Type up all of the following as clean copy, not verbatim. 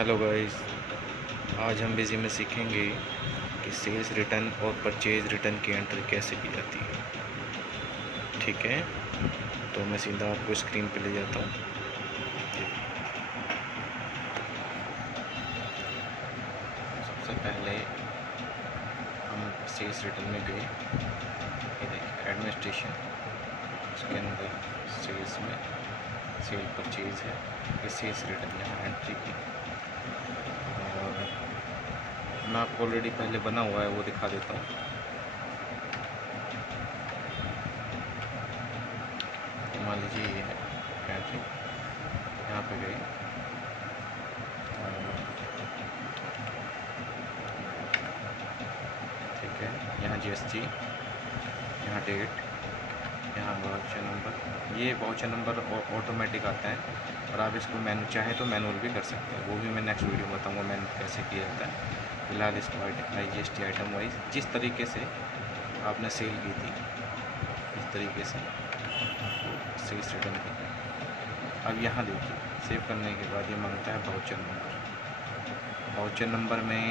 Hello guys, आज हम busy में सीखेंगे कि सेल्स रिटर्न और परचेज रिटर्न की एंट्री कैसे की जाती है। ठीक है, तो मैं सीधा आपको स्क्रीन पे ले जाता हूँ। सबसे पहले हम सेल्स रिटर्न में गए। ये देखिए एडमिनिस्ट्रेशन, उसके अंदर सेल्स में सेल परचेज है, ये सेल्स रिटर्न में एंट्री की। और मैं आपको ऑलरेडी पहले बना हुआ है वो दिखा देता हूँ। मान लीजिए ये है एंट्री, यहाँ पे गए, ठीक है, यहाँ जीएसटी, यहाँ डेट, यहाँ वाउचर नंबर। ये वाउचर नंबर ऑटोमेटिक आता है और आप इसको चाहे तो मैनुअल भी कर सकते हैं, वो भी मैं नेक्स्ट वीडियो में बताऊँगा मैनुअल कैसे किया जाता है। फिलहाल इसको IGST आइटम वाइज जिस तरीके से आपने सेल की थी इस तरीके से सेल्स रिटर्न की। अब यहाँ देखिए, सेव करने के बाद ये मांगता है वाउचर नंबर। वाउचर नंबर में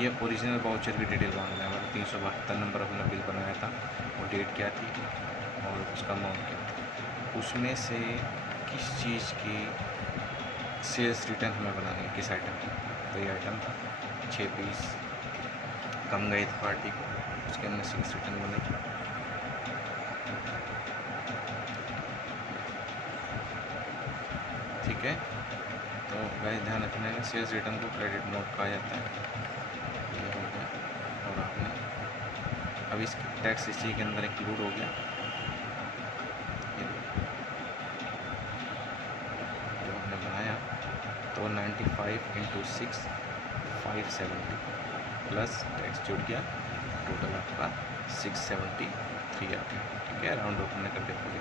ये ओरिजिनल वाउचर की डिटेल मांग रहा है, मतलब 372 नंबर अपना बिल बनाया था, वो डेट क्या थी और उसका अमाउंट क्या था, उसमें से किस चीज़ की सेल्स रिटर्न हमें बनानी है, किस आइटम की। तो ये आइटम था 6 पीस कम गए थे पार्टी को, उसके अंदर सेल्स रिटर्न बनी। ठीक है, तो गाइस ध्यान रखना है, सेल्स रिटर्न को क्रेडिट नोट कहा जाता है। ये हो गया, और आपने अब इस टैक्स इसी के अंदर इंक्लूड हो गया। जो हमने बनाया तो 95 × 6 570 प्लस टैक्स जुड़ गया, टोटल आपका 673 आ गया। ठीक है, राउंड ऑफ हमने कर दिया पूरी।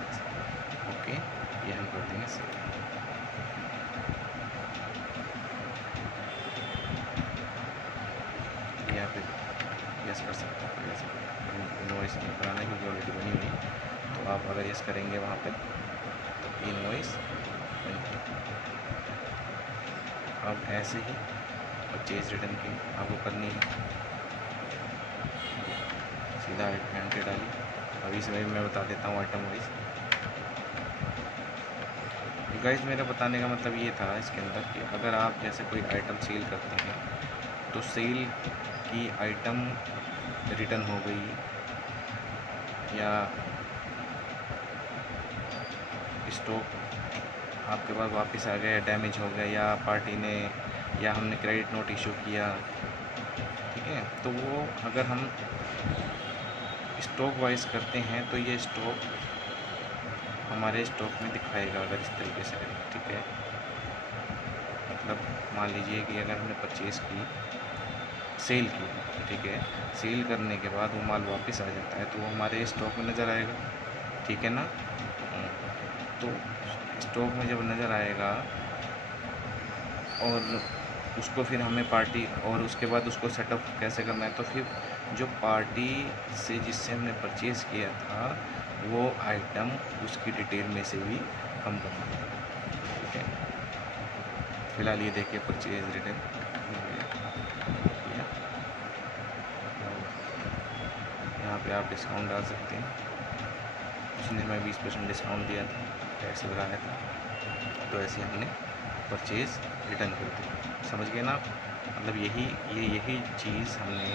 ओके, ये हम कर देंगे सेव। यहाँ पे यस कर सकते हैं, इनवॉइस नहीं कराना क्योंकि ऑलरेडी बनी हुई है, तो आप अगर यस करेंगे वहाँ पे तो इनवॉइस। अब ऐसे ही परचेज रिटर्न की आपको करनी है, सीधा एंट्री डाली। अभी इसमें मैं बता देता हूँ आइटम वाइज। गाइस मेरा बताने का मतलब ये था इसके अंदर कि अगर आप जैसे कोई आइटम सेल करते हैं तो सेल की आइटम रिटर्न हो गई या स्टॉक आपके पास वापस आ गया, डैमेज हो गया, या पार्टी ने या हमने क्रेडिट नोट इशू किया, ठीक है, तो वो अगर हम स्टॉक वाइज करते हैं तो ये स्टॉक हमारे स्टॉक में दिखाएगा अगर इस तरीके से करें। ठीक है, मतलब मान लीजिए कि अगर हमने परचेज़ की, सेल की, ठीक है, सेल करने के बाद वो माल वापस आ जाता है तो वो हमारे स्टॉक में नज़र आएगा। ठीक है ना, तो स्टॉक में जब नज़र आएगा और उसको फिर हमें पार्टी और उसके बाद उसको सेटअप कैसे करना है, तो फिर जो पार्टी से जिससे हमने परचेज़ किया था वो आइटम उसकी डिटेल में से भी कम करना है। ठीक है, फिलहाल ये देखिए परचेज रिटर्न किया, यहाँ पे आप डिस्काउंट डाल सकते हैं। उसने हमें 20% डिस्काउंट दिया था, टैक्स लगाया था, तो ऐसे हमने परचेज़ रिटर्न कर दी। समझ गए ना, मतलब यही चीज़ हमने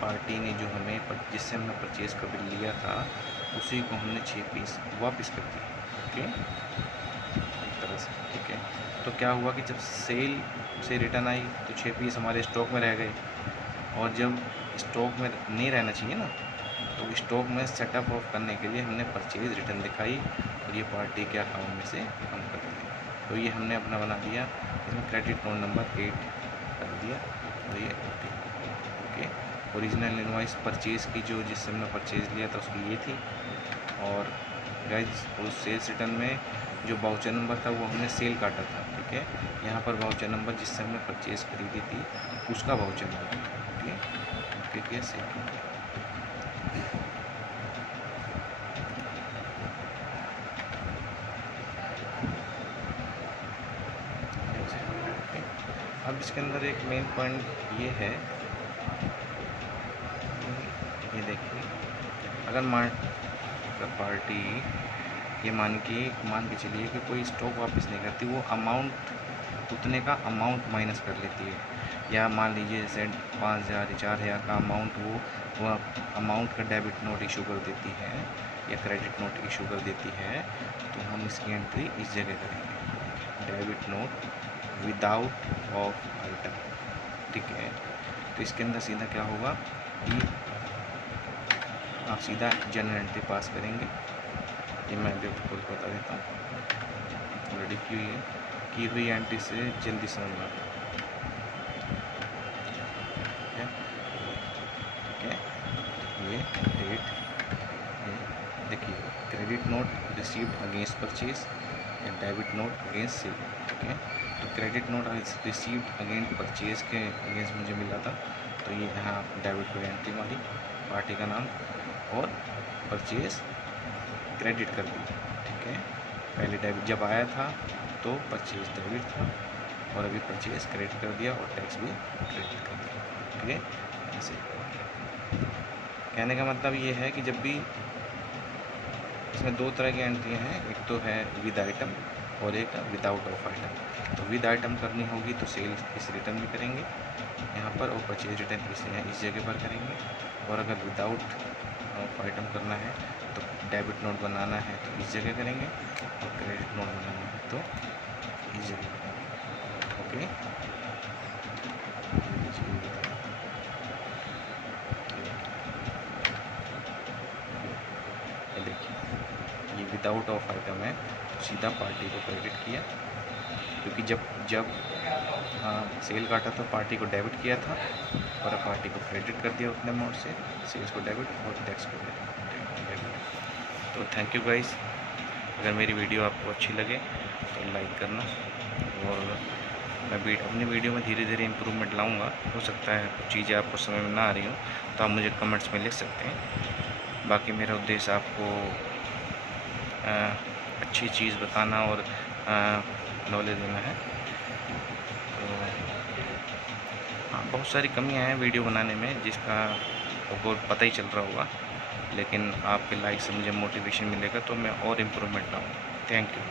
पार्टी ने जो हमें जिससे हमने परचेज़ का बिल लिया था उसी को हमने 6 पीस वापस कर दिया। ओके, एक तरह से। ठीक है, तो क्या हुआ कि जब सेल से रिटर्न आई तो 6 पीस हमारे स्टॉक में रह गए, और जब स्टॉक में नहीं रहना चाहिए ना, तो स्टॉक में सेटअप ऑफ करने के लिए हमने परचेज रिटर्न दिखाई और ये पार्टी के अकाउंट में से कम कर दिया। तो ये हमने अपना बना दिया, इसमें क्रेडिट नोट नंबर 8 कर दिया और ये ओके। ओरिजिनल इनवॉइस परचेज़ की जो जिससे हमने परचेज़ लिया था उसकी ये थी, और गाइस उस सेल्स रिटर्न में जो वाउचर नंबर था वो हमने सेल काटा था। ठीक है, यहाँ पर वाउचर नंबर जिससे हमने परचेज़ खरीदी थी उसका वाउचर नंबर। ठीक है, सेल सिस्टम से। ओके, अब इसके अंदर एक मेन पॉइंट ये है, ये देखिए, अगर पार्टी ये मान के चलिए कि कोई स्टॉक वापस नहीं करती, वो अमाउंट उतने का अमाउंट माइनस कर लेती है, या मान लीजिए जैसे 5,000 4,000 का अमाउंट वो अमाउंट का डेबिट नोट इशू कर देती है या क्रेडिट नोट इशू कर देती है, तो हम इसकी एंट्री इस जगह करेंगे, debit note without of item. ठीक है, तो इसके अंदर सीधा क्या होगा कि आप सीधा जनरल एंट्री पास करेंगे। ये मैं भी आपको बता देता हूँ, ऑलरेडी की हुई एंट्री से जल्दी समझ में आता है। ठीक है, ये डेट, ये देखिए, credit note received against purchase या डेबिट नोट अगेंस्ट सेल। ठीक है, तो credit note received against purchase के अगेंस्ट मुझे मिला था, तो ये यहाँ डेबिट पर एंट्री मारी, पार्टी का नाम और परचेज क्रेडिट कर दी। ठीक है, पहले डेबिट जब आया था तो परचेज डेबिट था, और अभी परचेज क्रेडिट कर दिया और टैक्स भी क्रेडिट कर दिया। ठीक है, ऐसे कहने का मतलब ये है कि जब भी इसमें दो तरह की एंट्री हैं, एक तो है विद आइटम और एक विदाउट ऑफ आइटम। तो विद आइटम करनी होगी तो सेल इस रिटर्न में करेंगे यहाँ पर, और परचेज रिटर्न इस जगह पर करेंगे। और अगर विदाउट ऑफ आइटम करना है तो डेबिट नोट बनाना है तो इस जगह करेंगे, और क्रेडिट नोट बनाना है तो इस जगह करेंगे। ओके, ये देखिए, ये विदाउट ऑफ आइटम है, सीधा पार्टी को क्रेडिट किया, क्योंकि जब सेल काटा तो पार्टी को डेबिट किया था, और पार्टी को क्रेडिट कर दिया उतने अमाउंट से, सेल्स को डेबिट और टैक्स को डेबिट। तो थैंक यू गाइस, अगर मेरी वीडियो आपको अच्छी लगे तो लाइक करना, और मैं अपनी वीडियो में धीरे धीरे इम्प्रूवमेंट लाऊंगा। हो सकता है कुछ चीज़ें आपको समझ में ना आ रही हो तो आप मुझे कमेंट्स में लिख सकते हैं। बाकी मेरा उद्देश्य आपको अच्छी चीज़ बताना और नॉलेज देना है। तो हाँ, बहुत सारी कमियां हैं वीडियो बनाने में जिसका आपको पता ही चल रहा होगा, लेकिन आपके लाइक से मुझे मोटिवेशन मिलेगा तो मैं और इम्प्रूवमेंट लाऊंगा। Thank you.